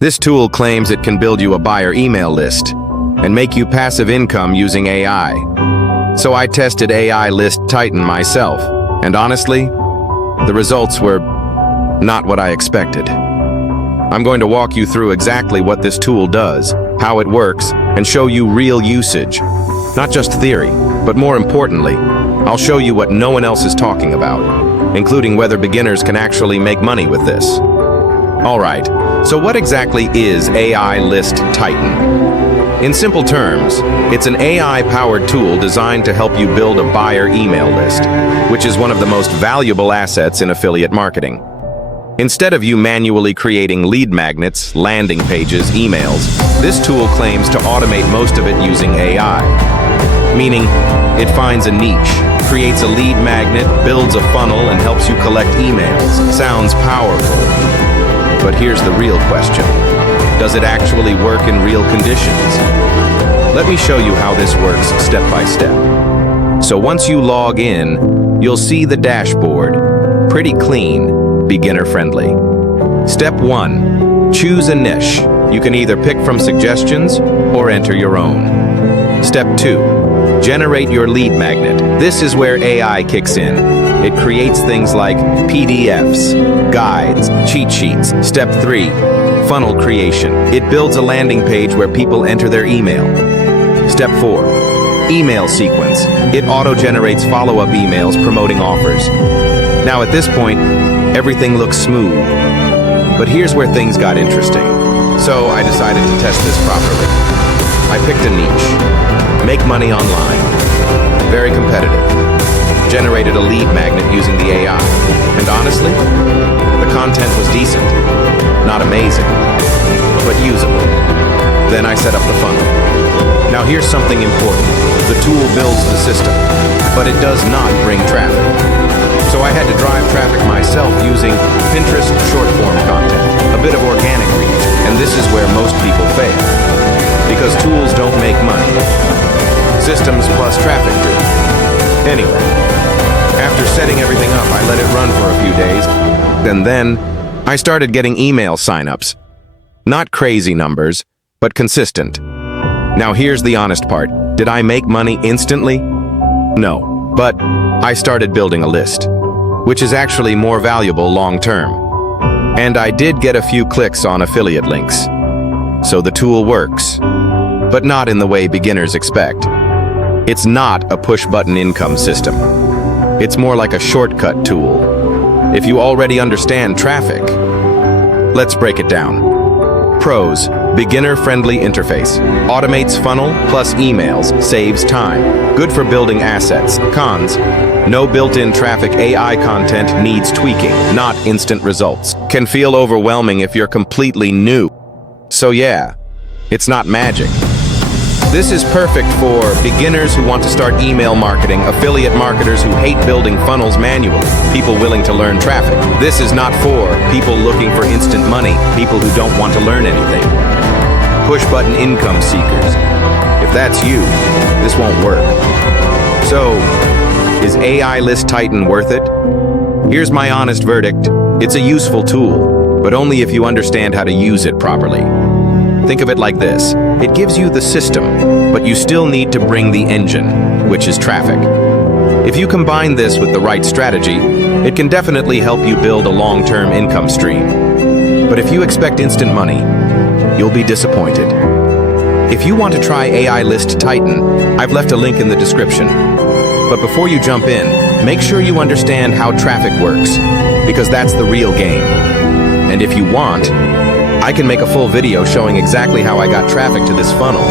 This tool claims it can build you a buyer email list and make you passive income using AI. So I tested AI List Titan myself, and honestly, the results were not what I expected. I'm going to walk you through exactly what this tool does, how it works, and show you real usage. Not just theory, but more importantly, I'll show you what no one else is talking about, including whether beginners can actually make money with this. Alright, so what exactly is AI List Titan? In simple terms, it's an AI-powered tool designed to help you build a buyer email list, which is one of the most valuable assets in affiliate marketing. Instead of you manually creating lead magnets, landing pages, emails, this tool claims to automate most of it using AI. Meaning, it finds a niche, creates a lead magnet, builds a funnel, and helps you collect emails. Sounds powerful. But here's the real question. Does it actually work in real conditions? Let me show you how this works step by step. So once you log in, you'll see the dashboard. Pretty clean, beginner-friendly. Step 1. Choose a niche. You can either pick from suggestions or enter your own. Step 2. Generate your lead magnet. This is where AI kicks in. It creates things like PDFs, guides, cheat sheets. Step 3. Funnel creation. It builds a landing page where people enter their email. Step 4. Email sequence. It auto-generates follow-up emails promoting offers. Now at this point, everything looks smooth. But here's where things got interesting. So I decided to test this properly. I picked a niche. Make money online. Very competitive. Generated a lead magnet using the AI. And honestly, the content was decent. Not amazing, but usable. Then I set up the funnel. Now here's something important. The tool builds the system, but it does not bring traffic. So I had to drive traffic myself using Pinterest short-form content, a bit of organic reach, and this is where most people fail. Because tools don't make money. Systems plus traffic do. Anyway, after setting everything up, I let it run for a few days, and then I started getting email signups. Not crazy numbers, but consistent. Now here's the honest part. Did I make money instantly? No, but I started building a list, which is actually more valuable long-term. And I did get a few clicks on affiliate links. So the tool works, but not in the way beginners expect. It's not a push-button income system. It's more like a shortcut tool. If you already understand traffic, let's break it down. Pros: beginner-friendly interface. Automates funnel plus emails, saves time. Good for building assets. Cons: no built-in traffic. AI content needs tweaking, not instant results. Can feel overwhelming if you're completely new. So yeah, it's not magic. This is perfect for beginners who want to start email marketing, affiliate marketers who hate building funnels manually, people willing to learn traffic. This is not for people looking for instant money, people who don't want to learn anything. Push-button income seekers. If that's you, this won't work. So, is AI List Titan worth it? Here's my honest verdict. It's a useful tool, but only if you understand how to use it properly. Think of it like this. It gives you the system, but you still need to bring the engine, which is traffic. If you combine this with the right strategy, it can definitely help you build a long-term income stream. But if you expect instant money, you'll be disappointed. If you want to try AI List Titan, I've left a link in the description. But before you jump in, make sure you understand how traffic works, because that's the real game. And if you want, I can make a full video showing exactly how I got traffic to this funnel.